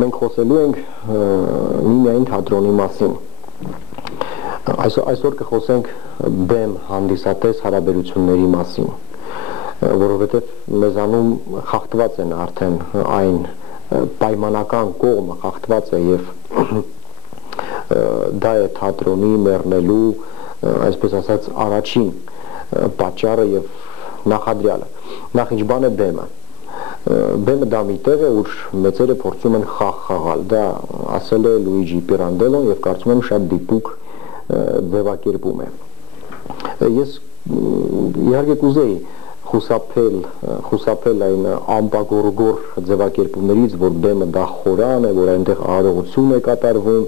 Մենք խոսելու ենք միմիային թատրոնի մասին։ Այսօր կխոսենք բեմ հանդիսատես հարաբերությունների մասին, որովհետև մեզանում խախտված են արդեն այն պայմանական կողմը խախտված է եւ դա է թատրոնի մեռնելու, այսպես ասած, առաջին պատճառը եւ նախադրյալը։ Նախ ինչ բան է բեմը։ Բեմը դա մի տեղ է, ուր մեծերը փորձում են խաղ խաղալ։ Դա ասել է Լուիջի Պիրանդելոն եւ կարծում եմ շատ դիպուկ ձևակերպում է։ Ես իհարկե կուզեի խուսափել այն ամպագորգոր ձևակերպումներից, որ բեմը դա խորան է, որ այնտեղ արարողություն է կատարվում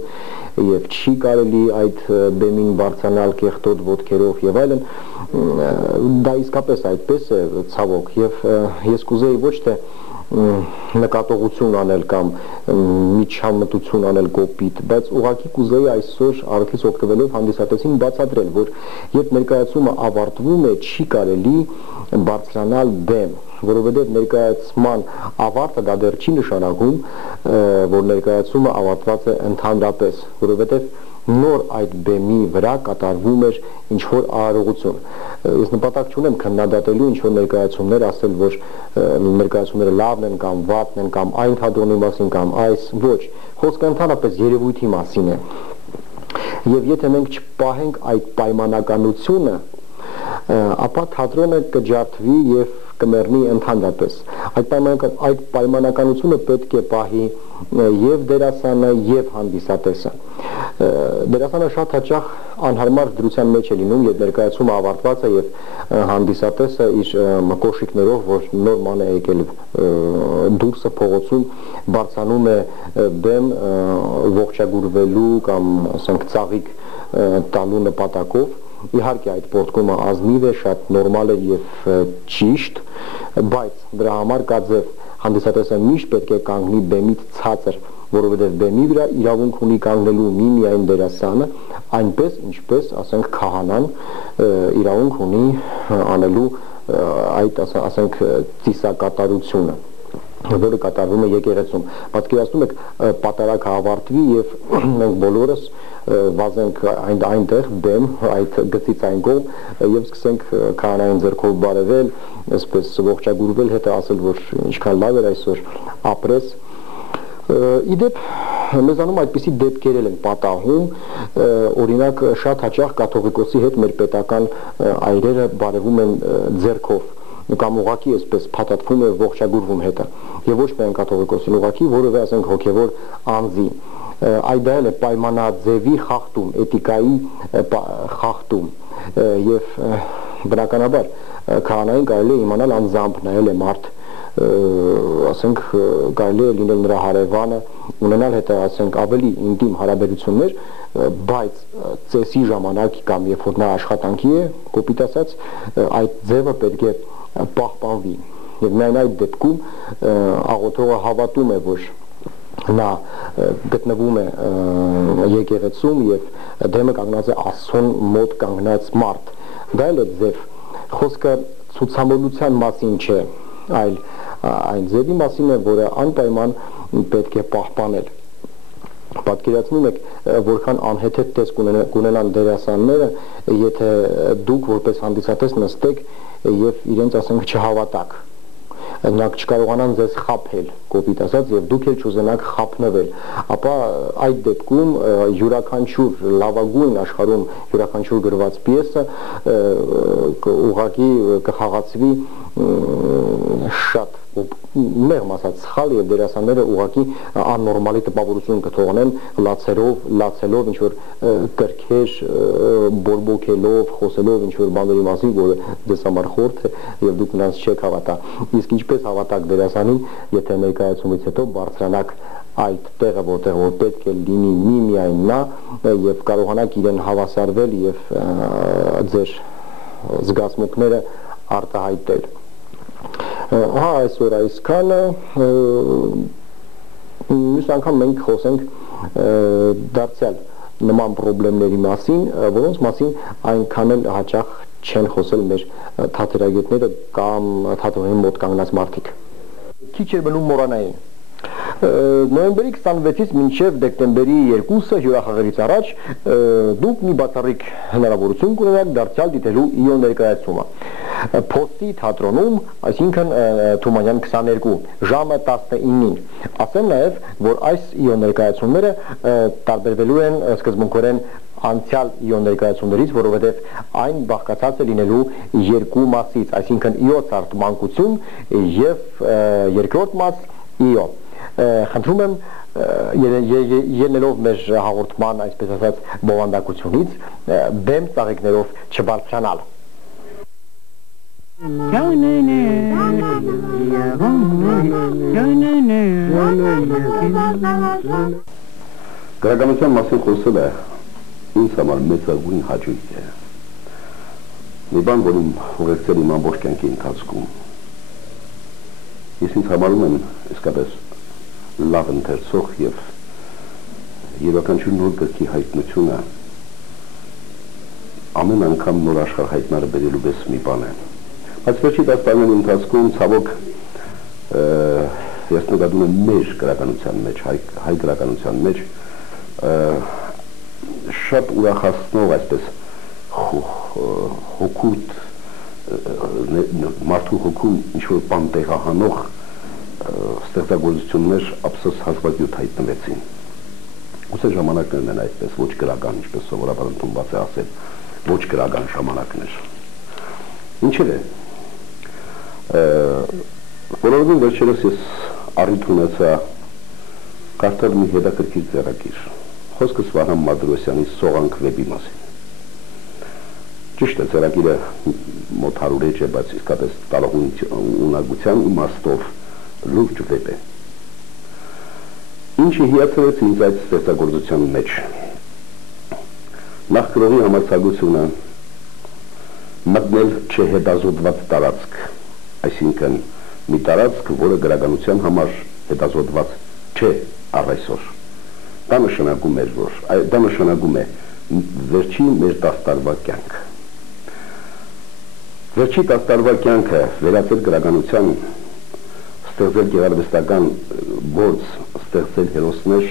եւ չի կարելի այդ բեմին բարձրանալ կեղտոտ ոտքերով եւ այլն, դա իսկապես այդպես է ցավոք եւ ես կուզեի ոչ թե նկատողություն անել կամ միջամտություն անել կոպիտ, բայց ուղղակի կուզեի այսօր առիթից օգտվելով հանդիսատեսին բացատրել, որ երբ ներկայացումը ավարտվում է, չի կարելի բարձրանալ բեմ, որովհետև ներկայացման ավարտը դա դեռ չի նշանակում, որ ներկայացումը ավարտված է ընդհանրապես, որովհետև նոր այդ բեմի վրա կատարվում էր ինչ-որ արարողություն։ Ես նպատակ չունեմ քննադատելու ինչ-որ ներկայացումներ, ասել, որ ներկայացումները լավն են կամ վատն են կամ այն թատրոնի մասին կամ այս, ոչ, խոսքը ընդհանրապես երևույթի մասին է։ Եվ եթե մենք չպահենք այդ պայմանականությունը, ապա թատրոնը կջարդվի եւ կմեռնի ընդհանրապես։ Այդ պայմանականությունը պետք է պահի եւ դերասանը եւ հանդիսատեսը։ Դերասանը շատ հաճախ անհարմար դրության մեջ է լինում, երբ ներկայացումը ավարտված է եւ հանդիսատեսը իր կոշիկներով, որ նոր ման է եկել դուրսը փողոցում, բարձանում է բեմ ողջագուրվելու կամ ասենք ծաղիկ տալու նպատակով։ Իհարկե այդ պոռթկումը ազնիվ է, շատ նորմալ է եւ ճիշտ, բայց դրա համար կա ձև հանդիսատեսը միշտ պետք է կանգնի բեմից ցածր, որովհետև բեմի վրա իրավունք ունի կանգնելու միմիայն դերասանը, այնպես ինչպես ասենք քահանան իրավունք ունի անելու այդ ասենք ծիսակատարությունը, որը կատարվում է եկեղեցում։ Պատկերացնում եք պատարագը ավարտվի եւ մենք բոլորս վազենք այնտեղ բեմ այդ գծից այն կողմ եւ սկսենք քահանային ձեռքով բարևել, այսպես ողջագուրվել, հետո ասել, որ ինչքան լավ էր այսօր ապրես։ Իդեպ մեզանում այդպիսի դեպքեր են պատահում, օրինակ շատ հաճախ կաթողիկոսի հետ մեր պետական այրերը բարևում են ձեռքով կամ ուղղակի այսպես փաթաթվում է ողջագուրվում հետը եւ ոչ միայն կաթողիկոսին ուղղակի որևէ ասենք հոգեվոր անձի այդ դա է պայմանաձևի խախտում, էթիկայի խախտում եւ բնականաբար քահանային կարելի է իմանալ անձամբ նայել է մարդ ասենք կարելի է լինել նրա հարևանը ունենալ հետո ասենք ավելի ինտիմ հարաբերություններ բայց ծեսի ժամանակ կամ երբ որ նա աշխատանքի է կոպիտ ասած այդ ձևը պետք է պահպանվի եւ միայն այդ դեպքում աղոթողը հավատում է որ նա գտնվում է եկեղեցում եւ դեմը կանգնած է Աստծուն մոտ կանգնած մարդ դա էլ է ձև խոսքը ցուցամոլության մասին չէ այլ այն ձևի մասին է որը անպայման պետք է պահպանել պատկերացնում եք որքան անհեթեթ տեսք կունենան դերասանները եթե դուք որպես հանդիսատես նստեք եւ իրենց ասենք չհավատաք նրանք չկարողանան ձեզ խաբել կոպիտ ասած եւ դուք էլ չուզենաք խաբնվել ապա այդ դեպքում յուրաքանչյուր լավագույն աշխարհում յուրաքանչյուր գրված պիեսը ուղղակի կխաղացվի շատ մեղմ ասած սխալ եւ դերասանները ուղղակի աննորմալի տպավորություն կթողնեն լացելով ինչ որ կրքեր բորբոքելով խոսելով ինչ որ բաների մասին որը դες համար խորթ է եւ դուք նրանց չեք հավատա իսկ ինչպես հավատաք դերասանին եթե ներկայացումից հետո բարձրանաք այդ տեղը որտեղ որ պետք է լինի միմիայն նա եւ կարողանաք իրեն հավասարվել եւ ձեր զգացմունքները արտահայտել։ Հա, այսօր այսքանը, մյուս անգամ մենք խոսենք դարձյալ նման պրոբլեմների մասին, որոնց մասին այնքան էլ հաճախ չեն խոսել մեր թատերագետները կամ թատրոնի մոտ կանգնած մարդիկ։ Քիչ էր մնում մոռանային։ Նոյեմբերի 26-ից մինչև դեկտեմբերի 2-ը հյուրախաղերից առաջ դուք մի բացառիկ հնարավորություն կունենաք դարձյալ դիտելու ԻՕ ներկայացումը։ Փոստի թատրոնում, այսինքն Թումանյան 22, ժամը 19-ին։ Ասեմ նաև, որ այս ԻՕ ներկայացումները տարբերվելու են սկզբունքորեն անցյալ ԻՕ ներկայացումներից, որովհետև այն բաղկացած է լինելու երկու մասից, այսինքն ԻՕ ցարտմանկություն եւ երկրորդ մաս ԻՕ։ Խնդրում եմ ելնելով մեր հաղորդման, այսպես ասած, բովանդակությունից, բեմ ծաղիկներով չբարձրանալ։ Գրականության մասին խոսելը ինձ համար մեծագույն հաճույք է։ Մի բան, որ ուղեկցել իմ ամբողջ կյանքի ընթացքում։ Ես ինձ համարում եմ իսկապես լավ ընթերցող եւ յուրաքանչյուր նոր գրքի հայտնությունը ամեն անգամ նոր աշխարհ հայտնարը բերելու պես մի բան է։ Բայց վերջի 10 տարիների ընթացքում ցավոք ես նկատում եմ մեր գրականության մեջ, հայ գրականության մեջ շատ ուրախացնող այսպես հոգուտ մարդու հոգում ինչ-որ բան տեղահանող ստեղծագործություններ ափսոս հազվագյուտ հայտնվեցին։ Ուսե ժամանակներն են այդպես, ոչ գրական, ինչպես սովորաբար ընդունված է ասել, ոչ գրական ժամանակներ։ Ինչեր է։ Որովհետև վերջերս ես առիթ ունեցա կարդալ մի հետաքրքիր ձեռագիր։ Խոսքս Վահրամ Մադրոսյանի «Սողանք» վեպի մասին։ Ճիշտ է, ձեռագիրը մոտ 100 էջ է, բայց իսկապես տարողունակության իմաստով լուրջ վեպ է։ Ինչը հիացրեց ինձ այդ ստեղծագործության մեջ։ Նախ գրողի համարձակությունը մտնել չհետազոտված տարածք, այսինքն մի տարածք, որը գրականության համար հետազոտված չէ առ այսօր։ Դա նշանակում է վերջի մեր 10 տարվա կյանք։ Վերջի 10 տարվա կյանքը վերածել գրականության, ստեղծել գեղարվեստական գործ, ստեղծել հերոսներ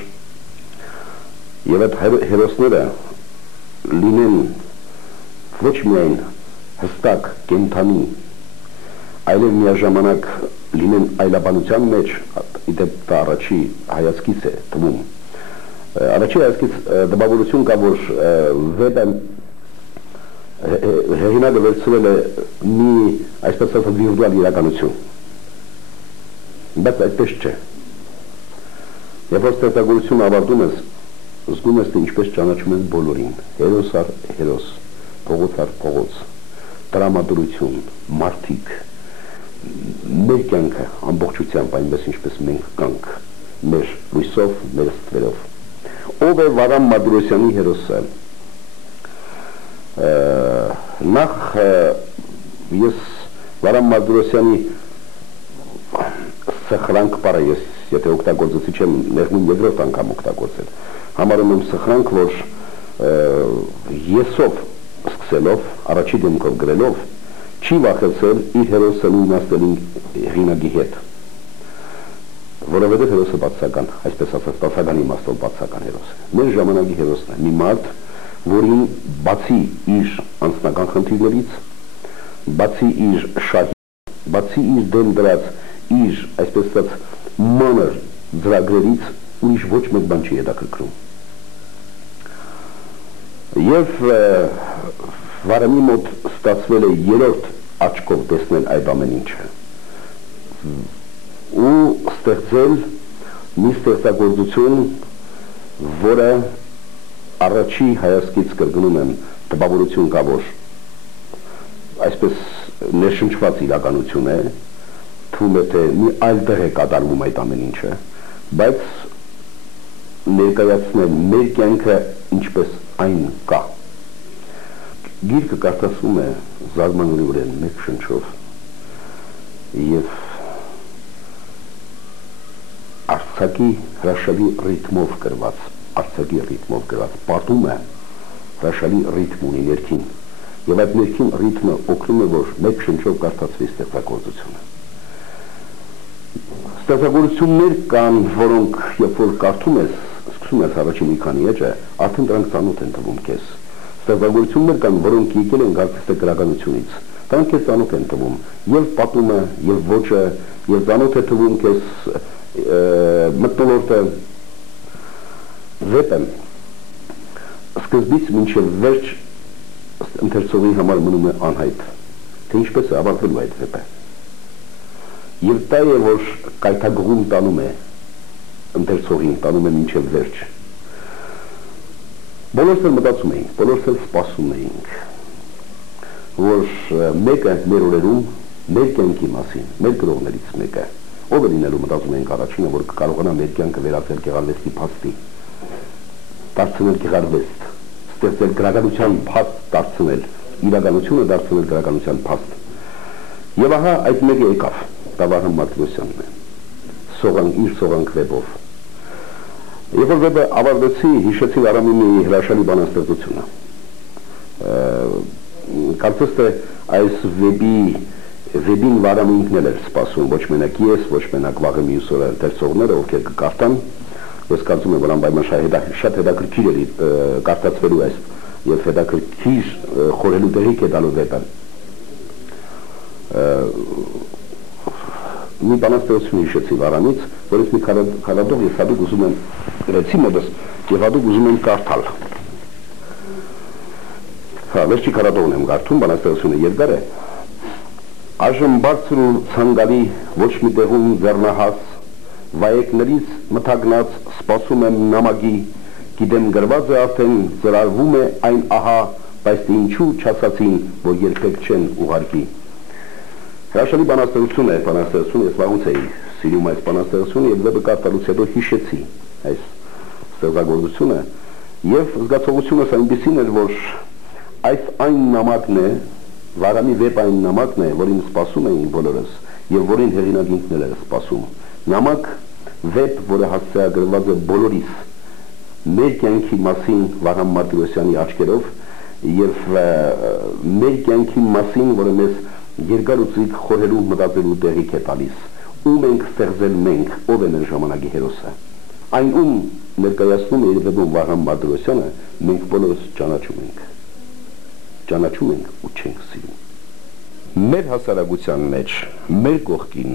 եւ այդ հերոսները լինեն ոչ միայն հստակ կենթանի, այլև միաժամանակ լինեն այլաբանության մեջ, իդեպ դա առաջի հայացքից է թվում։ Առաջի հայացքից դպավորություն կա, որ վեպը հեղինակը վերցրել է մի, այսպես ասած, վիրտուալ իրականություն։ Բայց այդպես չէ։ Երբ որ ստեղծագործությունը ավարտում ես, զգում ես, թե ինչպես ճանաչում ես բոլորին, հերոս առ հերոս, փողոց առ փողոց, տրամադրություն, մարդիկ, մեր կյանքը ամբողջությամբ այնպես ինչպես մենք կանք, մեր լույսով, մեր ստվերով։ Ով է Վահրամ Մադրոսյանի հերոսը։ Նախ ես Վահրամ Մադրոսյանի սխրանք բառը ես, եթե օգտագործեցի չեմ, ներմուն երկրորդ անգամ օգտագործել, համարում եմ սխրանք, որ եսով սկսելով, առաջի դեմքով գրելով, չի վախեցել իր հերոսը նույնաստելին հեղինակի հետ, որովհետև հերոսը բացական, այսպես ասած, բացական իմաստով բացական հերոս է։ Մեր ժամանակի հերոսն է, մի մարդ, որին բացի իր անձնական խնդիրներից, բացի իր շահի, բացի իր դեմ դրած իր, այսպես ասած, մանր ծրագրերից ուրիշ ոչ մեկ բան չի հետաքրքրում։ Եվ Վահրամի մոտ ստացվել է երրորդ աչքով տեսնել այդ ամեն ինչը ու ստեղծել մի ստեղծագործություն, որը առաջի հայացքից կրկնում եմ տպավորություն կա, որ այսպես ներշնչված իրականություն է, թվում է, թե մի այլ տեղ է կատարվում այդ ամեն ինչը, բայց ներկայացնել մեր կյանքը ինչպես այն կա։ Գիրքը կարդացվում է զարմանալիորեն մեկ շնչով եւ արցակի հրաշալի ռիթմով գրված, պատում է հրաշալի ռիթմ ունի ներքին եւ այդ ներքին ռիթմը օգնում է որ մեկ շնչով կարդացվի ստեղծագործությունը։ Ստեղծագործություններ կան, որոնք երբ որ կարդում ես, սկսում ես առաջին մի քանի էջը, արդեն դրանք ծանոթ են թվում քեզ։ Ստեղծագործություններ կան, որոնք եկել են գարցիստե գրականությունից։ Դրանք քեզ ծանոթ են թվում, եւ պատումը, եւ ոճը, եւ ծանոթ է թվում քեզ մտնոլորտը, վեպը սկզբից մինչև վերջ ընթերցողի համար մնում է անհայտ, թե ինչպես է ավարտվելու այդ վեպը։ Եվ դա է, որ կայթագղում տանում է ընթերցողին, տանում է մինչև վերջ։ Բոլորս էլ մտածում էինք, բոլորս էլ սպասում էինք, որ մեկը մեր օրերում, մեր կյանքի մասին, մեր գրողներից մեկը, ով է լինելու մտածում էինք առաջինը, որ կարողանա մեր կյանքը վերածել գեղարվեստի փաստի, դարձնել գեղարվեստ, ստեղծել գրականության փաստ դարձնել, իրականությունը դարձնել գրականության փաստ։ Եվ ահա այդ մեկը եկավ, դա Վահրամ Մարտիրոսյանն է, իր սողանք վեպով։ Երբ որ վեպը ավարտեցի, հիշեցի Վահրամի մի հրաշալի բանաստեղծությունը։ Կարծես թե այս վեպին Վահրամը ինքն էլ էր սպասում, ոչ մենակ ես, ոչ մենակ վաղը մյուս օրը ընթերցողները, ովքեր կկարդան, ես կարծում եմ, որ անպայման շատ հետաքրքիր է կարդացվելու այս եւ հետաքրքիր խորհելու տեղիք է տալու վեպը։ Մի բանաստեղծություն հիշեցի Վահրամից, որից մի քառադող ես հատուկ ուզում եմ գրեցի մոտս եւ հատուկ ուզում եմ կարդալ։ Վերջի քառադողն եմ կարդում, բանաստեղծությունը երկար է։ Այժմ բարձր ու ցանկալի ոչ մի տեղում ձեռնահաս վայեկներից մթագնած սպասում եմ նամակի, գիտեմ գրված է արդեն ծրարվում է այն ահա, բայց ինչու չասացին, որ երբեք չեն ուղարկի։ Հրաշալի բանաստեղծություն է, ես վաղուց էի սիրում այս բանաստեղծությունը եւ վեպը կարդալուց հետո հիշեցի այս ստեղծագործությունը եւ զգացողությունս այնպեսին էր, որ այս այն նամակն է, Վահրամի վեպ այն նամակն է, որին սպասում էին բոլորս եւ որին հեղինակ ինքն էլ էր սպասում։ Նամակ վեպ, որը հասցեագրված է բոլորիս մեր կյանքի մասին Վահրամ Մարտիրոսյանի աչքերով եւ մեր կյանքի մասին, որը մեզ երկար ու ծիկ խորհելու մտածելու տեղիք է տալիս։ Ում ենք ստեղծել մենք, ով է մեր ժամանակի հերոսը։ Այն ում ներկայացնում է իր վեպում Վահրամ Մարտիրոսյանը, մենք բոլորս ճանաչում ենք ու չենք սիրում։ Մեր հասարակության մեջ, մեր կողքին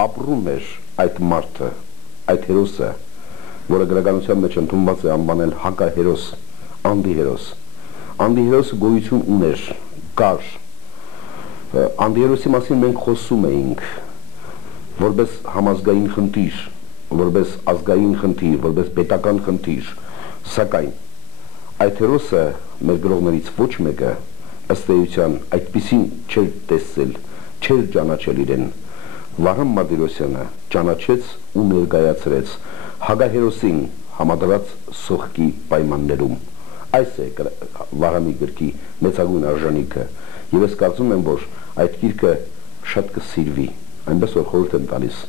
ապրում էր այդ մարդը, այդ հերոսը, որը գրականության մեջ ընդունված է անվանել հակահերոս, անդիհերոս։ Անդիհերոսը գոյություն ուներ, կար։ Անդիհերոսի մասին մենք խոսում էինք, որպես համազգային խնդիր, որպես ազգային խնդիր, որպես պետական խնդիր, սակայն այդ հերոսը մեր գրողներից ոչ մեկը ըստ էության այդպիսին չէր տեսել, չէր ճանաչել իրեն։ Վահրամ Մարտիրոսյանը ճանաչեց ու ներկայացրեց հակահերոսին համադրած սոխքի պայմաններում։ Այս է Վահրամի գրքի մեծագույն արժանիքը եւ ես կարծում եմ, որ այդ գիրքը շատ կսիրվի, այնպես որ խորհուրդ եմ տալիս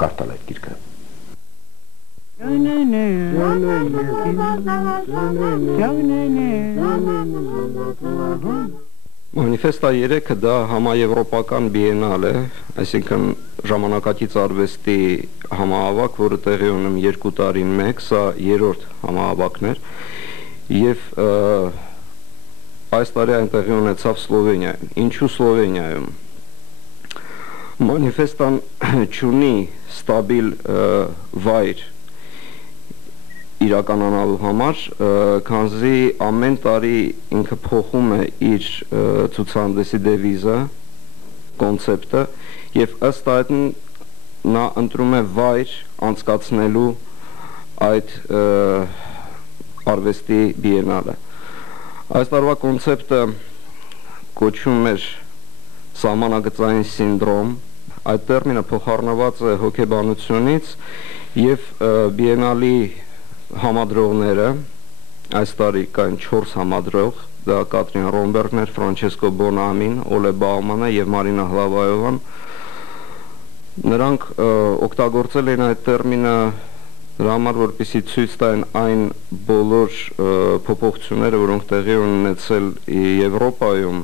կարդալ այդ գիրքը։ Մանիֆեստա 3-ը դա համաեվրոպական բիենալ է, այսինքն ժամանակակից արվեստի համահավաք, որը տեղի ունում 2 տարին մեկ, սա 3-րդ համահավաքն էր, եւ այս տարի այն տեղի ունեցավ Սլովենիայում։ Ինչու Սլովենիայում։ Մանիֆեստան չունի ստաբիլ վայր իրականանալու համար, քանզի ամեն տարի ինքը փոխում է իր ցուցահանդեսի դեվիզը, կոնցեպտը եւ ըստ այդմ նա ընտրում է վայր անցկացնելու այդ արվեստի բիենալը։ Այս տարվա կոնցեպտը կոչվում էր սահմանագծային սինդրոմ, այդ տերմինը փոխառնված է հոգեբանությունից եւ բիենալի համադրողները, այս տարի կային 4 համադրող, դա Կատրին Ռոմբերգն էր, Ֆրանչեսկո Բոնամին, Օլե Բաումանը եւ Մարինա Հլավայովան, նրանք օգտագործել են այդ տերմինը դրա համար, որպեսզի ցույց տային այն բոլոր փոփոխությունները, որոնք տեղի են ունեցել Եվրոպայում,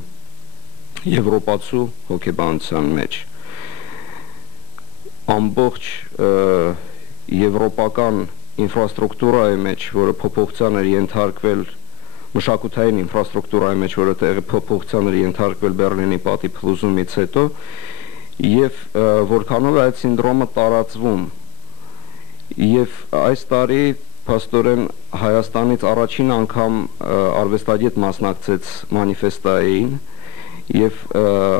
եվրոպացու հոգեբանության մեջ։ Ամբողջ եվրոպական ինֆրաստրուկտուրայի մեջ, որը փոփոխության էր ենթարկվել, մշակութային ինֆրաստրուկտուրայի մեջ, որը փոփոխության էր ենթարկվել Բեռլինի պատի փլուզումից հետո, եւ որքանով է այդ սինդրոմը տարածվում։ Եվ այս տարի փաստորեն Հայաստանից առաջին անգամ արվեստագետ մասնակցեց մանիֆեստային, եւ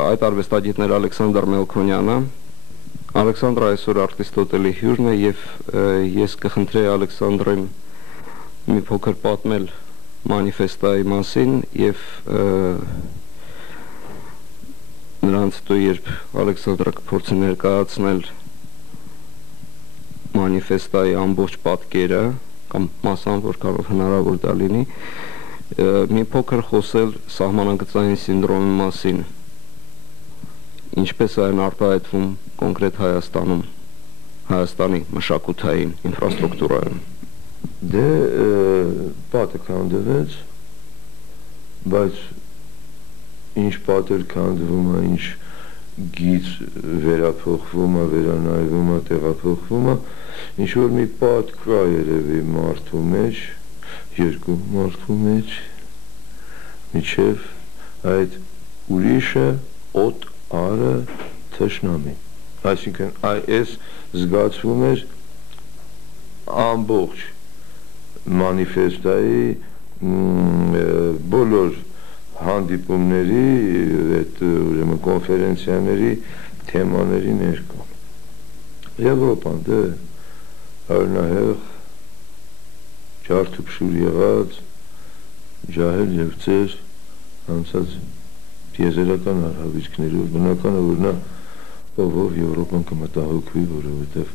այդ արվեստագետն էր Ալեքսանդր Մելքոնյանը։ Ալեքսանդրը այսօր արտիստոտելի հյուրն է եւ ես կխնդրեի Ալեքսանդրին մի փոքր պատմել մանիֆեստայի մասին եւ նրանց հետո երբ Ալեքսանդրը կփորձի ներկայացնել մանիֆեստայի ամբողջ պատկերը կամ մասամբ որքանով հնարավոր դա լինի, մի փոքր խոսել սահմանագծային սինդրոմի մասին, ինչպես այն արտահայտվում կոնկրետ Հայաստանում, Հայաստանի մշակութային ինֆրաստրուկտուրայում։ Դե պատը քանդվեց, բայց ինչ պատեր քանդվում է, ինչ գիծ վերափոխվում է, վերանայվում է, տեղափոխվում է, ինչ որ մի պատ կա երևի մարդու մեջ, երկու մարդու մեջ, միջև այդ ուրիշը օդ արը թշնամի, այսինքն այս զգացվում էր ամբողջ մանիֆեստայի բոլոր հանդիպումների, այդ ուրեմն կոնֆերենցիաների թեմաների ներկա։ Եվրոպան դե արնահեղ ջարդուփշուր եղած ջահել եւ ծեր անցած տիեզերական արհավիրքներով բնական է որ նա ով Եվրոպան կմտահոգվի, որովհետեւ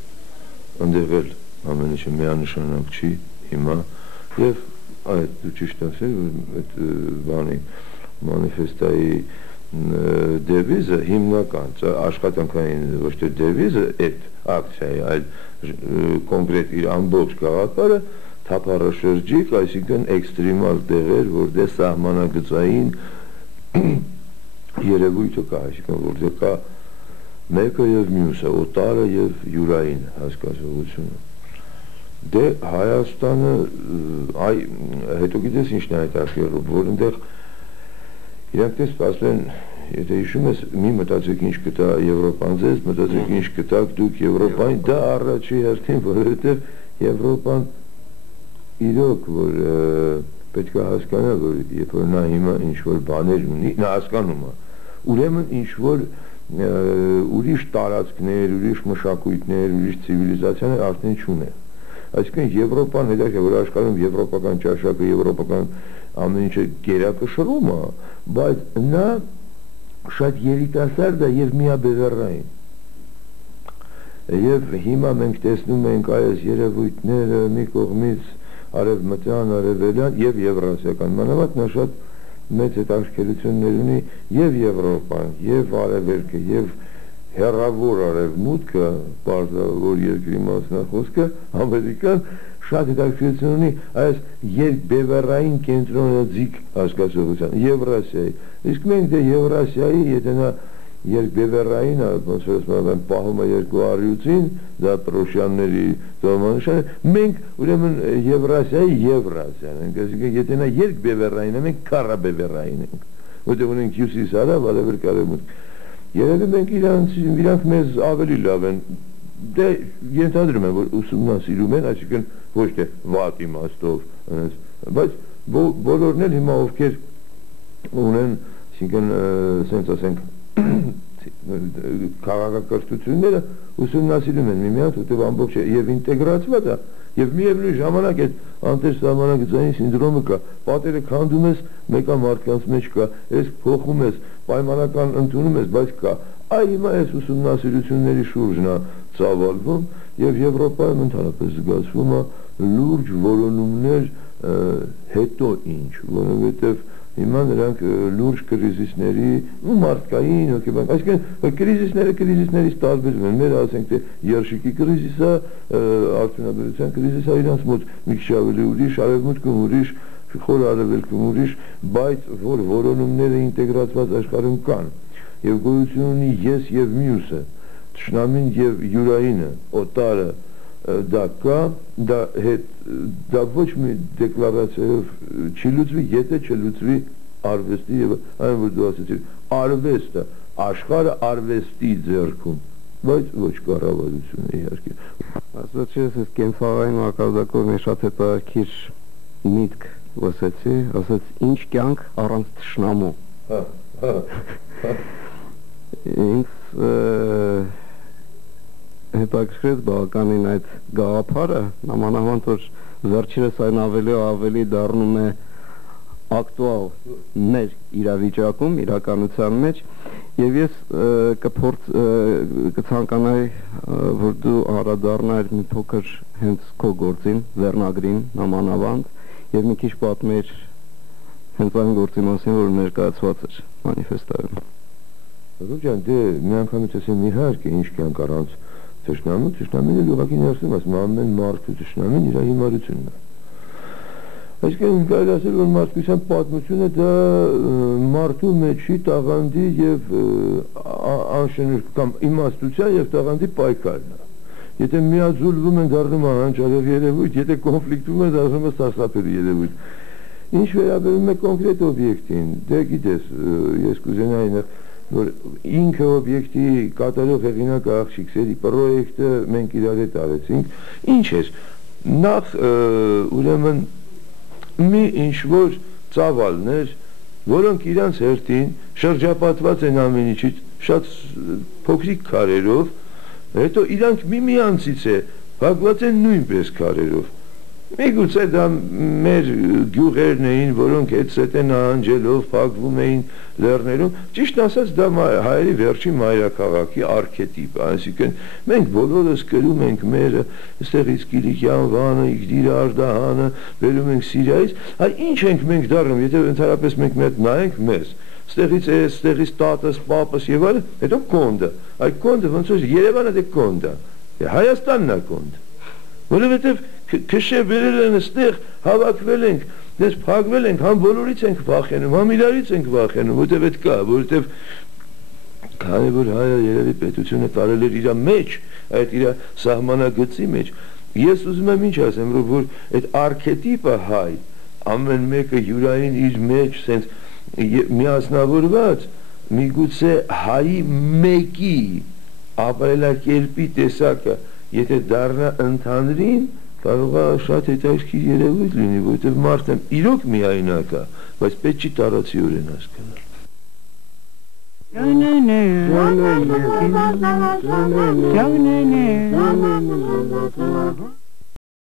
այնտեղ էլ ամեն ինչը միանշանակ չի հիմա եւ այդ դու ճիշտ ասել որ այդ բանի մանիֆեստայի դեվիզը հիմնական աշխատանքային ոչ թե դեվիզը այդ ակցիայի այլ կոնկրետ իր ամբողջ գաղափարը թափառաշրջիկ, այսինքն էքստրեմալ տեղեր, որտեղ սահմանագծային երևույթը կա, այսինքն որտեղ կա մեկը եւ մյուսը, օտարը եւ յուրային հասկացողությունը։ Դե Հայաստանը հետո գիտես ինչն է հետաքրքիր, որ այնտեղ իրանք դες ասեն, եթե հիշում ես, մի մտածեք ինչ կտա Եվրոպան ձեզ, մտածեք ինչ կտաք դուք Եվրոպային, դա առաջի հերթին, որովհետեւ Եվրոպան իրոք որ պետք է հասկանա, որ երբ որ նա հիմա ինչ որ բաներ ունի, նա հասկանում է, ուրեմն ինչ որ ուրիշ տարածքներ, ուրիշ մշակույթներ, ուրիշ ցիվիլիզացիաներ արդեն չունի։ Այսինքն Եվրոպան հետաքրքիր որ աշխարհում եվրոպական ճաշակը, եվրոպական ամեն ինչը գերակշռում է, բայց նա շատ երիտասարդ է եւ միաբևեռային։ Եվ հիմա մենք տեսնում ենք այս երևույթները մի կողմից արևմտյան, արևելյան եւ եվրասիական, մանավանդ նա շատ մեծ հետաքրքրություններ ունի եւ Եվրոպան, եւ արևելքը, եւ հեռավոր արևմուտքը, բարձր երկրի մասնախոսքը, Ամերիկան շատ հետաքրքրություն ունի այս երկբևեռային կենտրոնաձիգ հասկացողության, Եվրասիայի։ Իսկ մենք դե Եվրասիայի, եթե նա երկբևեռային, ոնց որ ասում են, պահում է երկու առյուծին, դա պրոշյանների դոմանշան, մենք ուրեմն Եվրասիայի Եվրասիան ենք, այսինքն եթե նա երկբևեռային է, մենք քառաբևեռային ենք, որտեղ ունենք հյուսիս-հարավ, արևելք-արևմուտք։ Երևի մենք իրանք մեզ ավելի լավ են, դե ենթադրում եմ, որ ուսումնասիրում են, այսինքն ոչ թե վատ իմաստով, բայց բոլորն էլ հիմա ովքեր ունեն, այսինքն սենց ասենք քաղաքակրթությունները ուսումնասիրում են միմյանց, որտեղ ամբողջ եւ ինտեգրացված է եւ միևնույն ժամանակ այդ անտեսահմանագծային սինդրոմը կա, պատերը քանդում ես, մեկը մարդկանց մեջ կա, ես փոխում ես, պայմանական ընդունում ես, բայց կա։ Այ հիմա այս ուսումնասիրությունների շուրջն է ծավալվում եւ Եվրոպայում ընդհանրապես զգացվում է լուրջ որոնումներ հետո ինչ, որովհետեւ Հիմա նրանք լուրջ կրիզիսների ու մարդկային հոգեբան, այսինքն կրիզիսներից տարբերվում են, մեր ասենք թե երշիկի կրիզիսը, արդյունաբերության կրիզիսը իրանց մոտ մի քիչ ավելի ուրիշ, արևմուտքում ուրիշ, խոր արևելքում ուրիշ, բայց որ որոնումները ինտեգրացված աշխարհում կան եւ գոյություն ունի ես եւ մյուսը, թշնամին եւ յուրայինը, օտարը դա կա, դա ոչ մի դեկլարացիայով չի լուծվի, եթե չլուծվի արվեստի եւ այն որ դու ասեցիր, արվեստը, աշխարհը արվեստի ձեռքում, բայց ոչ կառավարությունը իհարկե։ Ասած ես կենցաղային մակարդակով մի շատ հետաքրքիր միտք լսեցի, ասած ինչ կյանք առանց թշնամու։ Ինձ հետաքրքրեց բավականին այդ գաղափարը, նամանավանդ որ վերջերս այն ավելի ու ավելի դառնում է ակտուալ մեր իրավիճակում, իրականության մեջ, եւ ես կցանկանայի, որ դու անդրադառնայիր մի փոքր հենց քո գործին, վերնագրին, նամանավանդ, եւ մի քիչ պատմեիր հենց այն գործի մասին, որ ներկայացված էր մանիֆեստայում։ Ռոջան, դե մի անգամից ասեմ իհարկե ինչ կյանք առանց թշնամին էլ ուղղակի ներսում ասում ամեն մարդու թշնամին իր հիմարությունն է։ Այսինքն կարելի ասել որ մարդկության պատմությունը դա մարդու մեջի տաղանդի եւ անշնորհ կամ իմաստության եւ տաղանդի պայքարն է։ Եթե միաձուլվում են դառնում անհանջարեղ երևույթ, եթե կոնֆլիկտվում են դառնում է սարսափելի երևույթ։ Ինչ վերաբերում է կոնկրետ օբյեկտին, դե գիտես, ես կուզենայի որ ինքը օբյեկտի կատարող հեղինակ աղջիկ սերի պրոյեկտը մենք իրար հետ արեցինք, ինչ էր, նախ ուրեմն մի ինչ-որ ծավալներ, որոնք իրանց հերթին շրջապատված են ամեն ինչից շատ փոքրիկ քարերով, հետո իրանք միմյանցից է փակված են նույնպես քարերով։ Միգուցե դա մեր գյուղերն էին, որոնք հետ են անջելով փակվում էին լեռներում, ճիշտ ասած դա հայերի վերջի մայրաքաղաքի արքետիպ, այսինքն մենք բոլորս կրում ենք մեր այստեղից Կիլիկյան Վանը, Իգդիր Արդահանը, բերում ենք Սիրիայից, այ ինչ ենք մենք դառնում, եթե ընդհանրապես մենք մի հատ նայենք մեզ, ստեղից տատս, պապս եւ այլն, հետո կոնդը, այդ կոնդը ոնց որ Երևանը դե կոնդ է, Հայաստանն է կոնդ, որովհետեւ քշե բերել են այստեղ, հավաքվել ենք, դες փակվել ենք, համ բոլորից ենք վախենում, համ իրարից ենք վախենում, որտեվ այդ կա, որտեվ քանի որ հայը երևի պետությունը տարել էր իր մեջ, այդ իր սահմանագծի մեջ, ես ուզում եմ ինչ ասեմ, որ այդ արքետիպը հայ, ամեն մեկը յուրային իր մեջ սենց միասնավորված, միգուցե հայի մեկի ապրելակերպի տեսակը, եթե դառնա ընդհանրին, կարող է շատ հետաքրքիր երևույթ լինի, որովհետև մարդը իրոք միայնակ է, բայց պետք չի տարածիորեն հասկանալ։